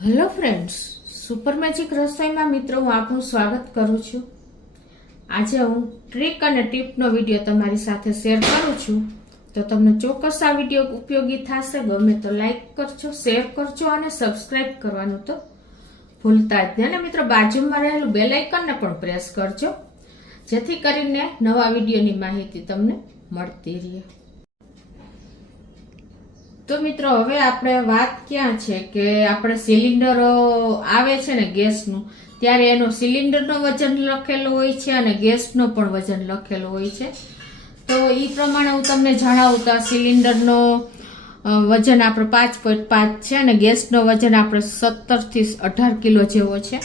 Hello friends, super magic રસોઈમાં મિત્રો હું આપનું સ્વાગત કરું છું। આજે હું ટ્રીક અને ટીપનો વિડીયો તમારી સાથે શેર કરું છું। તો તમને ચોક્કસ આ વિડીયો ઉપયોગી થશે। ગમે તો લાઈક કરજો, શેર કરજો અને સબસ્ક્રાઇબ કરવાનું તો ભૂલતા જ નહીં। અને મિત્રો બાજુમાં રહેલું બેલ આઇકનને પણ પ્રેસ કરજો, જેથી કરીને નવા વિડીયોની માહિતી તમને મળતી રહે। તો મિત્રો હવે આપણે વાત ક્યાં છે કે આપણે સિલિન્ડર આવે છે ને ગેસનું, ત્યારે એનો સિલિન્ડરનો વજન લખેલો હોય છે અને ગેસનો પણ વજન લખેલો હોય છે। તો એ પ્રમાણે હું તમને જણાવું તો આ સિલિન્ડરનો વજન આપણે 5.5 છે અને ગેસનો વજન આપણે 17 થી 18 કિલો જેવો છે।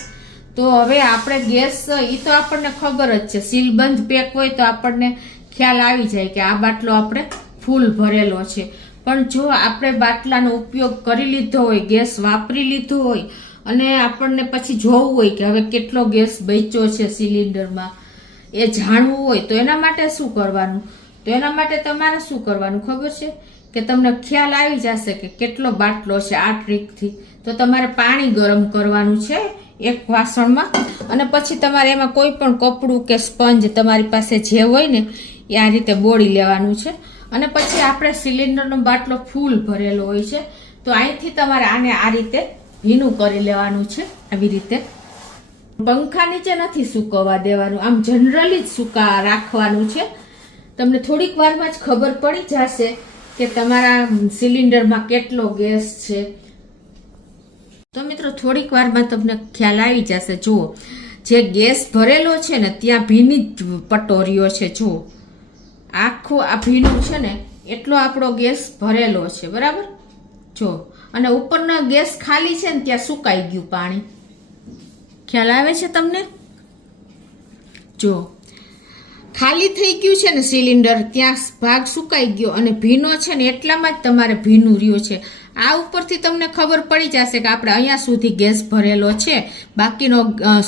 તો હવે આપણે ગેસ એ તો આપણને ખબર જ છે, સીલબંધ પેક હોય તો આપણને ખ્યાલ આવી જાય કે આ બાટલો આપણે ફૂલ ભરેલો છે। પણ જો આપણે બાટલાનો ઉપયોગ કરી લીધો હોય, ગેસ વાપરી લીધો હોય અને આપણને પછી જોવું હોય કે હવે કેટલો ગેસ બચ્યો છે સિલિન્ડરમાં, એ જાણવું હોય તો એના માટે શું કરવાનું? તો એના માટે તમારે શું કરવાનું ખબર છે કે તમને ખ્યાલ આવી જશે કે કેટલો બાટલો છે આ ટ્રીકથી। તો તમારે પાણી ગરમ કરવાનું છે એક વાસણમાં, અને પછી તમારે એમાં કોઈ પણ કપડું કે સ્પંજ તમારી પાસે જે હોય ને એ આ રીતે બોળી લેવાનું છે। અને પછી આપણે સિલિન્ડરનો બાટલો ફૂલ ભરેલો હોય છે, તો અહીંથી તમારે આને આ રીતે ભીનું કરી લેવાનું છે। આવી રીતે પંખા નીચે નથી સૂકવવા દેવાનું, આમ જનરલી જ સૂકા રાખવાનું છે। તમને થોડીક વારમાં જ ખબર પડી જશે કે તમારા સિલિન્ડરમાં કેટલો ગેસ છે। તો મિત્રો થોડીક વારમાં તમને ખ્યાલ આવી જશે। જુઓ, જે ગેસ ભરેલો છે ને ત્યાં ભીની જ પટોરીઓ છે। જુઓ, આખું આ ભીનું છે ને એટલો આપણો ગેસ ભરેલો છે, બરાબર? જો, અને ઉપરનો ગેસ ખાલી છે ને ત્યાં સુકાઈ ગયું પાણી। ખ્યાલ આવે છે તમને? જો, ખાલી થઈ ગયું છે ને સિલિન્ડર, ત્યાં ભાગ સુકાઈ ગયો અને ભીનો છે ને એટલામાં જ તમારે ભીનું રહ્યું છે। આ ઉપરથી તમને ખબર પડી જશે કે આપણે અહીંયા સુધી ગેસ ભરેલો છે, બાકીનો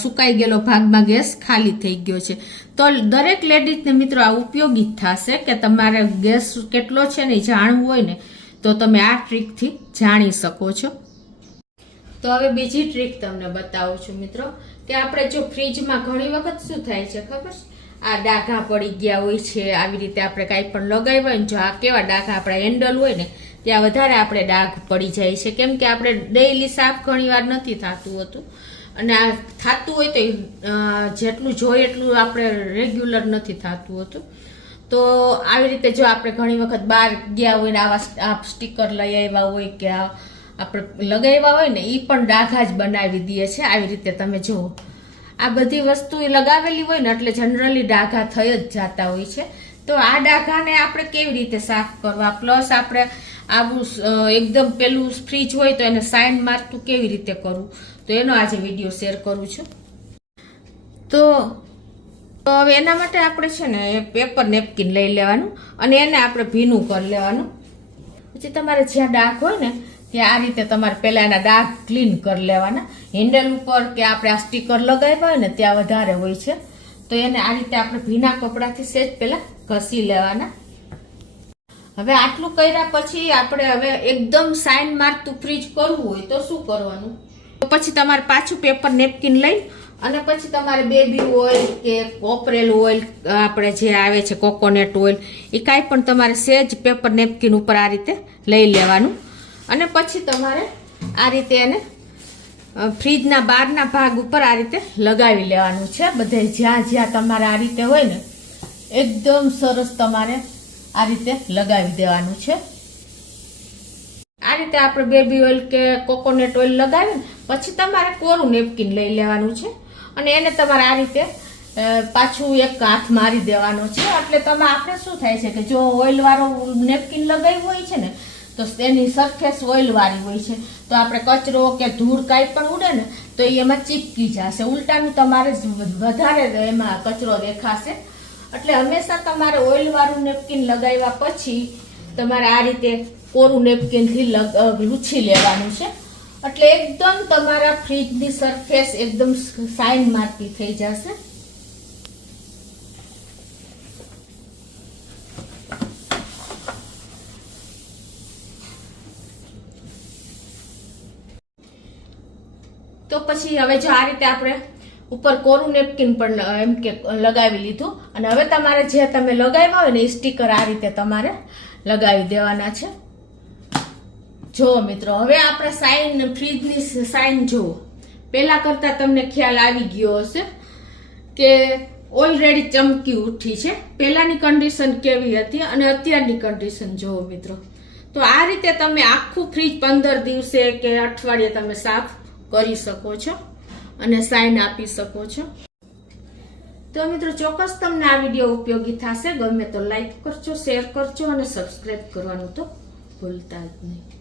સુકાઈ ગયેલો ભાગમાં ગેસ ખાલી થઈ ગયો છે। તો દરેક લેડીઝને મિત્રો આ ઉપયોગી જ થશે કે તમારે ગેસ કેટલો છે ને જાણવું હોય ને તો તમે આ ટ્રીકથી જાણી શકો છો। તો હવે બીજી ટ્રીક તમને બતાવું છું મિત્રો, કે આપણે જો ફ્રીજમાં ઘણી વખત શું થાય છે ખબર છે, આ ડાઘા પડી ગયા હોય છે, આવી રીતે આપણે કાંઈ પણ લગાવ્યા હોય ને, જો આ કેવા ડાઘા આપણા હેન્ડલ હોય ને ત્યાં વધારે આપણે ડાઘ પડી જાય છે, કેમ કે આપણે ડેઈલી સાફ ઘણી વાર નથી થતું હોતું, અને આ થતું હોય તો જેટલું જોઈએ એટલું આપણે રેગ્યુલર નથી થતું હોતું। તો આવી રીતે જો આપણે ઘણી વખત બહાર ગયા હોય ને આવા સ્ટીકર લઈ આવ્યા હોય કે આપણે લગાવ્યા હોય ને એ પણ ડાઘા જ બનાવી દે છે। આવી રીતે તમે જુઓ, આ બધી વસ્તુ લગાવેલી હોય ને એટલે જનરલી ડાઘા થઈ જ જતા હોય છે। તો આ ડાઘાને આપણે કેવી રીતે સાફ કરવા, પ્લસ આપણે આવું એકદમ પેલું ફ્રીજ હોય તો એને સાઇન મારતું કેવી રીતે કરવું, તો એનો આજે વિડીયો શેર કરું છું। તો હવે એના માટે આપણે છે ને પેપર નેપકિન લઈ લેવાનું અને એને આપણે ભીનું કરી લેવાનું। પછી તમારે જ્યાં ડાઘ હોય ને ત્યાં આ રીતે તમારે પહેલા એના ડાઘ ક્લીન કરી લેવાના। હેન્ડલ ઉપર કે આપણે આ સ્ટીકર લગાવ્યા હોય ને ત્યાં વધારે હોય છે, તો એને આ રીતે આપણે ભીના કપડાથી સેજ પહેલા ઘસી લેવાના। હવે આટલું કર્યા પછી આપણે હવે એકદમ સાઇન મારતું ફ્રીજ કરવું હોય તો શું કરવાનું? તો પછી તમારે પાછું પેપર નેપકિન લઈ અને પછી તમારે બેબી ઓઇલ કે કોપરેલ ઓઇલ આપણે જે આવે છે કોકોનટ ઓઇલ, એ કાંઈ પણ તમારે સેજ પેપર નેપકિન ઉપર આ રીતે લઈ લેવાનું અને પછી તમારે આ રીતે એને ફ્રીજના બહારના ભાગ ઉપર આ રીતે લગાવી લેવાનું છે। બધે જ્યાં જ્યાં તમારે આ રીતે હોય ને એકદમ સરસ તમારે આ રીતે લગાવી દેવાનું છે। આ રીતે આપણે બેબી ઓઇલ કે કોકોનટ ઓઇલ લગાવીને પછી તમારે કોરું નેપકિન લઈ લેવાનું છે અને એને તમારે આ રીતે પાછું એક હાથ મારી દેવાનો છે। એટલે તમે આપણે શું થાય છે કે જો ઓઇલ વાળો નેપકિન લગાવ્યું હોય છે ને તો એની સરફેસ ઓઇલ વાળી હોય છે, તો આપણે કચરો કે ધૂળ કાંઈ પણ ઉડે ને તો એ એમાં ચીપકી જશે, ઉલટાનું તમારે વધારે એમાં કચરો દેખાશે। એટલે હંમેશા તમારે ઓઇલ વાળું નેપકિન લગાવ્યા પછી તમારે આ રીતે કોરું નેપકિનથી લૂછી લેવાનું છે, એટલે એકદમ તમારા ફ્રીજની સરફેસ એકદમ સાઇન મારતી થઈ જશે। તો પછી હવે જો આ રીતે આપણે ઉપર કોરું નેપકિન પણ એમ કે લગાવી લીધું અને હવે તમારે જે તમે લગાવ્યા હોય ને એ સ્ટીકર આ રીતે તમારે લગાવી દેવાના છે. જો મિત્રો હવે આપણે સાઈન ફ્રીજની સાઈન જુઓ. પહેલા કરતા તમને ખ્યાલ આવી ગયો હશે કે ઓલરેડી ચમકી ઉઠી છે. પહેલાની કન્ડિશન કેવી હતી અને અત્યારની કન્ડિશન જુઓ મિત્રો. તો આ રીતે તમે આખું ફ્રીજ 15 દિવસે કે અઠવાડિયે તમે સાફ કરી શકો છો અને સાઈન આપી શકો છો. તો મિત્રો ચોક્કસ તમને આ વિડીયો ઉપયોગી થશે. ગમે તો લાઈક કરજો, શેર કરજો અને સબસ્ક્રાઈબ કરવાનું તો ભૂલતા જ નહીં.